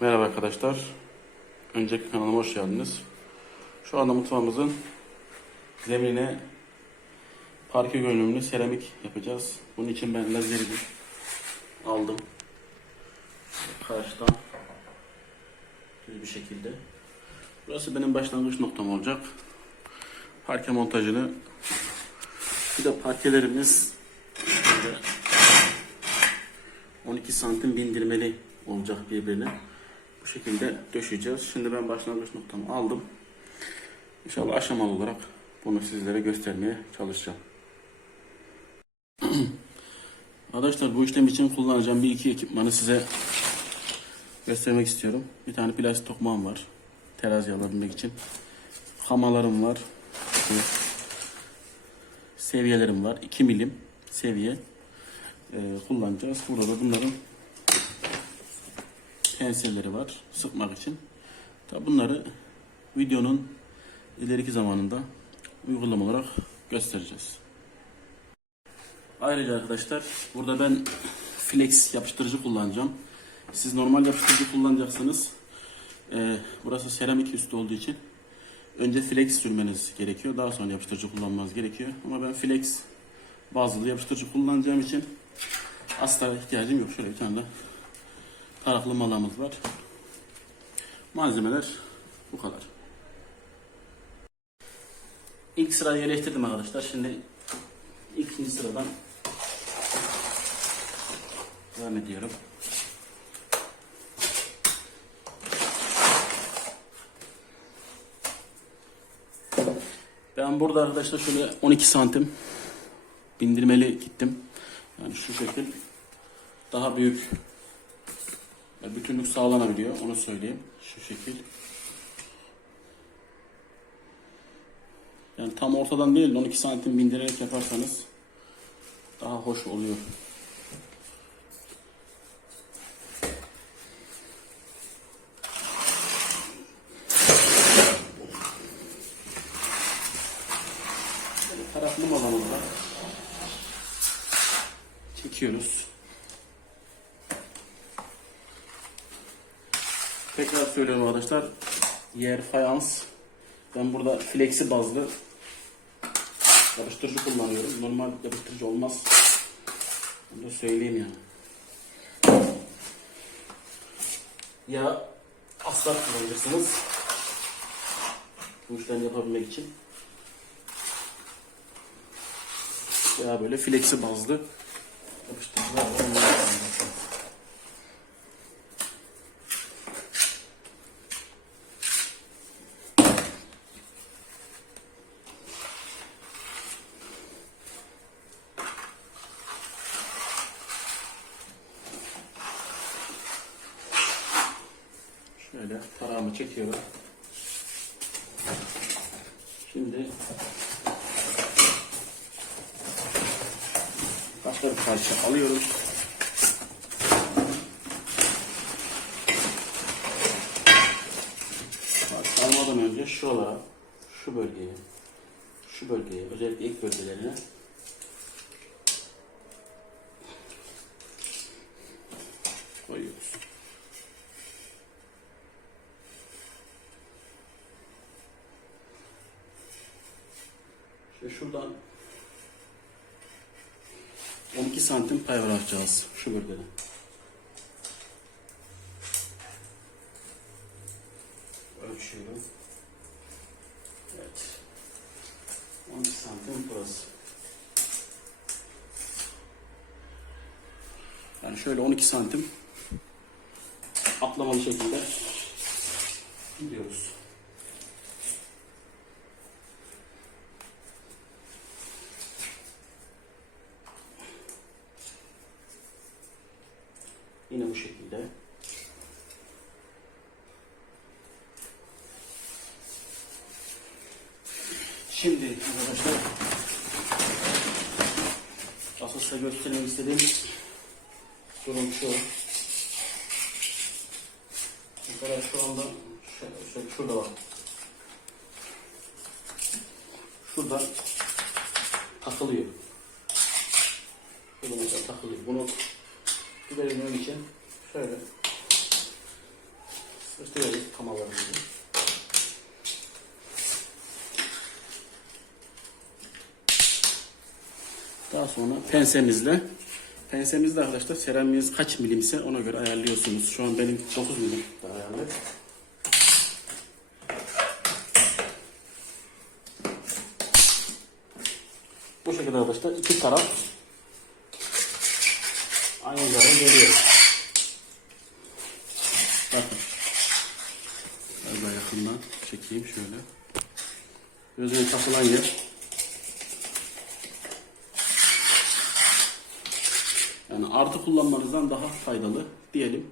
Merhaba arkadaşlar. Önceki kanalıma hoş geldiniz. Şu anda mutfağımızın zeminine parke görünümlü seramik yapacağız. Bunun için ben lazerimi aldım. Karşıdan düz bir şekilde. Burası benim başlangıç noktam olacak. Parke montajını bir de parkelerimiz böyle 12 santim bindirmeli olacak birbirine. Bu şekilde döşeyeceğiz. Şimdi ben başlangıç noktamı aldım. İnşallah aşamalı olarak bunu sizlere göstermeye çalışacağım. Arkadaşlar bu işlem için kullanacağım bir iki ekipmanı size göstermek istiyorum. Bir tane plastik tokmağım var. Terazi alabilmek için. Hamalarım var. Şu Seviyelerim var. 2 milim seviye e, kullanacağız. Burada da bunların penselleri var sıkmak için. Tabi bunları videonun ileriki zamanında uygulama olarak göstereceğiz. Ayrıca arkadaşlar burada ben flex yapıştırıcı kullanacağım. Siz normal yapıştırıcı kullanacaksınız. Ee, burası seramik üstü olduğu için önce flex sürmeniz gerekiyor. Daha sonra yapıştırıcı kullanmanız gerekiyor. Ama ben flex bazlı yapıştırıcı kullanacağım için asla ihtiyacım yok. Şöyle bir tane de taraklı malamız var. Malzemeler bu kadar. İlk sırayı yerleştirdim arkadaşlar. Şimdi ikinci sıradan devam ediyorum. Ben burada arkadaşlar şöyle 12 santim bindirmeli gittim. Yani şu şekil daha büyük bütünlük sağlanabiliyor onu söyleyeyim. Şu şekil. Yani tam ortadan değil de 12 santim bindirerek yaparsanız daha hoş oluyor. Böyle taraklı malamızla çekiyoruz. Tekrar söylüyorum arkadaşlar. Yer fayans. Ben burada flexi bazlı yapıştırıcı kullanıyorum. Normal yapıştırıcı olmaz. Bunu da söyleyeyim yani. Ya asfalt kullanacaksınız. Bu işlemi yapabilmek için. Ya böyle flexi bazlı yapıştırıcılar var. Onları kullanacaksınız. Şöyle tarağımı çekiyorum. Şimdi başka bir parça alıyoruz. Bak, almadan önce şuralara, şu bölgeye, şu bölgeye, özellikle ilk bölgelerine koyuyoruz. İşte şuradan 12 santim pay bırakacağız şu bölgede. Ölçüyorum. Evet. 12 santim burası. Yani şöyle 12 santim atlamalı şekilde gidiyoruz. Yine bu şekilde. Şimdi arkadaşlar asıl size göstermek istediğim durum şu. Mesela şu anda şöyle, şurada var. Şurada takılıyor. Şurada mesela takılıyor. Bunu giderilmek için şöyle sonra pensemizle pensemizle arkadaşlar seramiğiniz kaç milimse ona göre ayarlıyorsunuz. Şu an benim 9 milim ayarlı. Bu şekilde arkadaşlar iki taraf aynı yere geliyor. Bakın. Biraz daha yakından çekeyim şöyle. Gözüne takılan yer. Yani artı kullanmanızdan daha faydalı diyelim.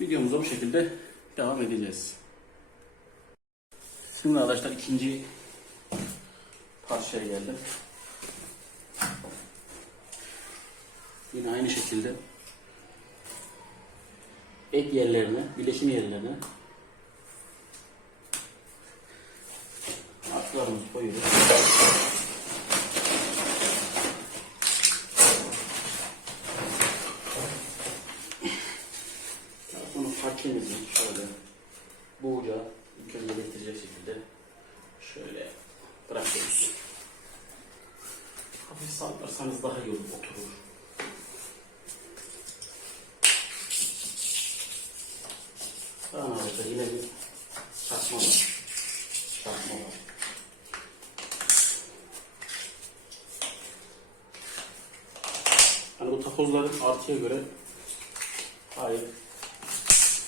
Videomuza bu şekilde devam edeceğiz. Şimdi arkadaşlar ikinci parçaya geldim. Yine aynı şekilde ek yerlerine, bileşim yerlerine artılarımızı koyuyoruz. Daha sonra parçamızı şöyle bu uca mükemmel getirecek şekilde şöyle bırakıyoruz. Hafif sallarsanız daha iyi olur, oturur. Tamam arkadaşlar yine bir çakma var. Çakma var. Yani bu takozların artıya göre gayet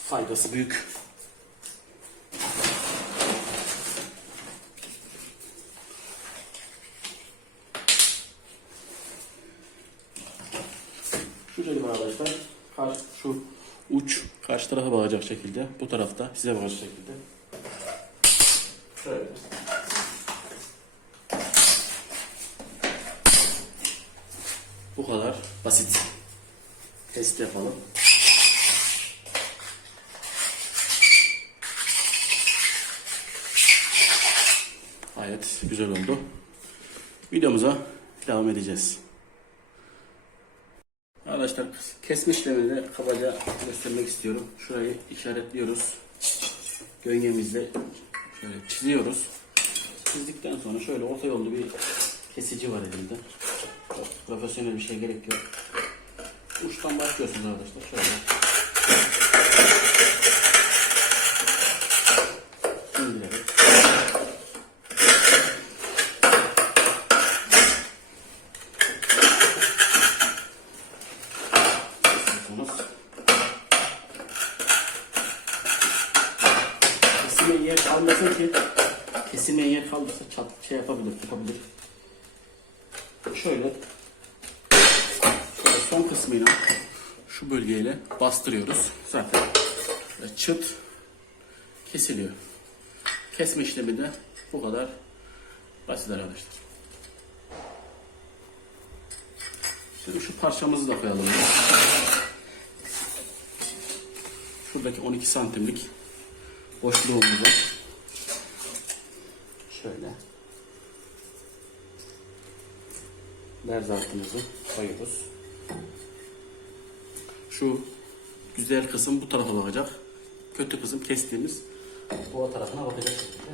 faydası büyük. Şu şekilde arkadaşlar. Karşı, şu uç karşı tarafa bakacak şekilde. Bu tarafta size bakacak şekilde. Şöyle. Bu kadar basit. Test yapalım. Gayet güzel oldu. Videomuza devam edeceğiz. Arkadaşlar kesme işlemini de kabaca göstermek istiyorum. Şurayı işaretliyoruz. Göngemizle şöyle çiziyoruz. Çizdikten sonra şöyle orta yollu bir kesici var elimde. Çok profesyonel bir şey gerek yok. Uçtan başlıyorsunuz arkadaşlar. Şöyle. Yer kalmasın ki kesime yer kalırsa çat şey yapabilir, tutabilir. Şöyle şöyle son kısmıyla şu bölgeyle bastırıyoruz. Zaten çıt kesiliyor. Kesme işlemi de bu kadar basit arkadaşlar. Şimdi şu parçamızı da koyalım. Şuradaki 12 santimlik boşluğumuzu şöyle lerzatımızı koyuyoruz. Şu güzel kısım bu tarafa bakacak. Kötü kısım kestiğimiz bu tarafına bakacak şekilde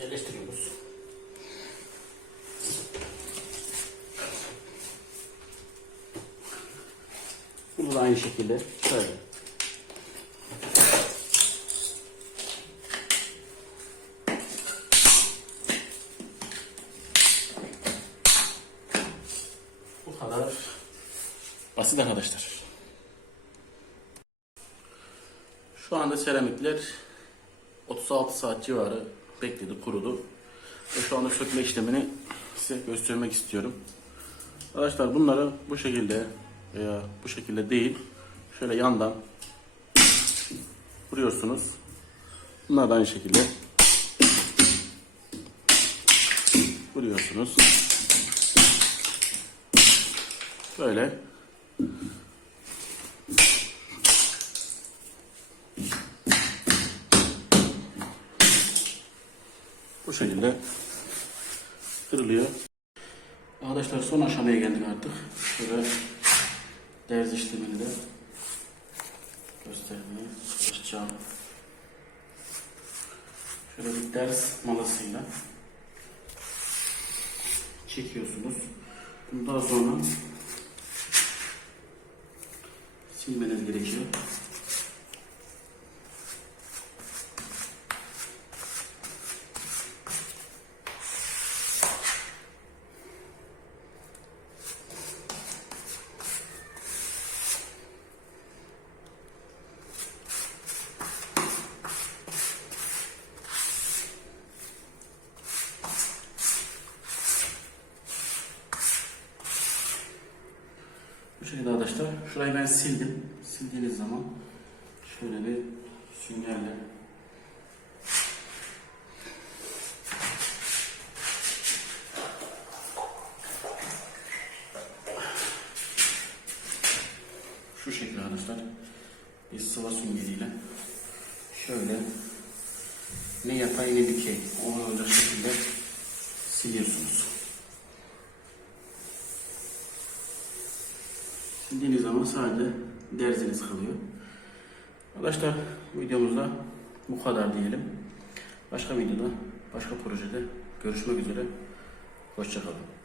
yerleştiriyoruz. Bunu da aynı şekilde şöyle. Bu kadar basit arkadaşlar. Şu anda seramikler 36 saat civarı bekledi, kurudu. Ve şu anda sökme işlemini size göstermek istiyorum. Arkadaşlar bunları bu şekilde veya bu şekilde değil, şöyle yandan vuruyorsunuz. Bunlar da aynı şekilde vuruyorsunuz. Böyle bu şekilde kırılıyor. Arkadaşlar son aşamaya geldik artık. Şöyle derz işlemini de göstermeye çalışacağım. Şöyle bir ders malasıyla çekiyorsunuz. Bunu daha sonra silmeniz gerekiyor. Şekilde arkadaşlar. Şurayı ben sildim. Sildiğiniz zaman şöyle bir süngerle şu şekilde arkadaşlar bir sıva süngeriyle şöyle ne yatay ne dikey olacak şekilde siliyorsunuz. Sildiğiniz zaman sadece derziniz kalıyor. Arkadaşlar videomuzda bu kadar diyelim. Başka videoda, başka projede görüşmek üzere. Hoşçakalın.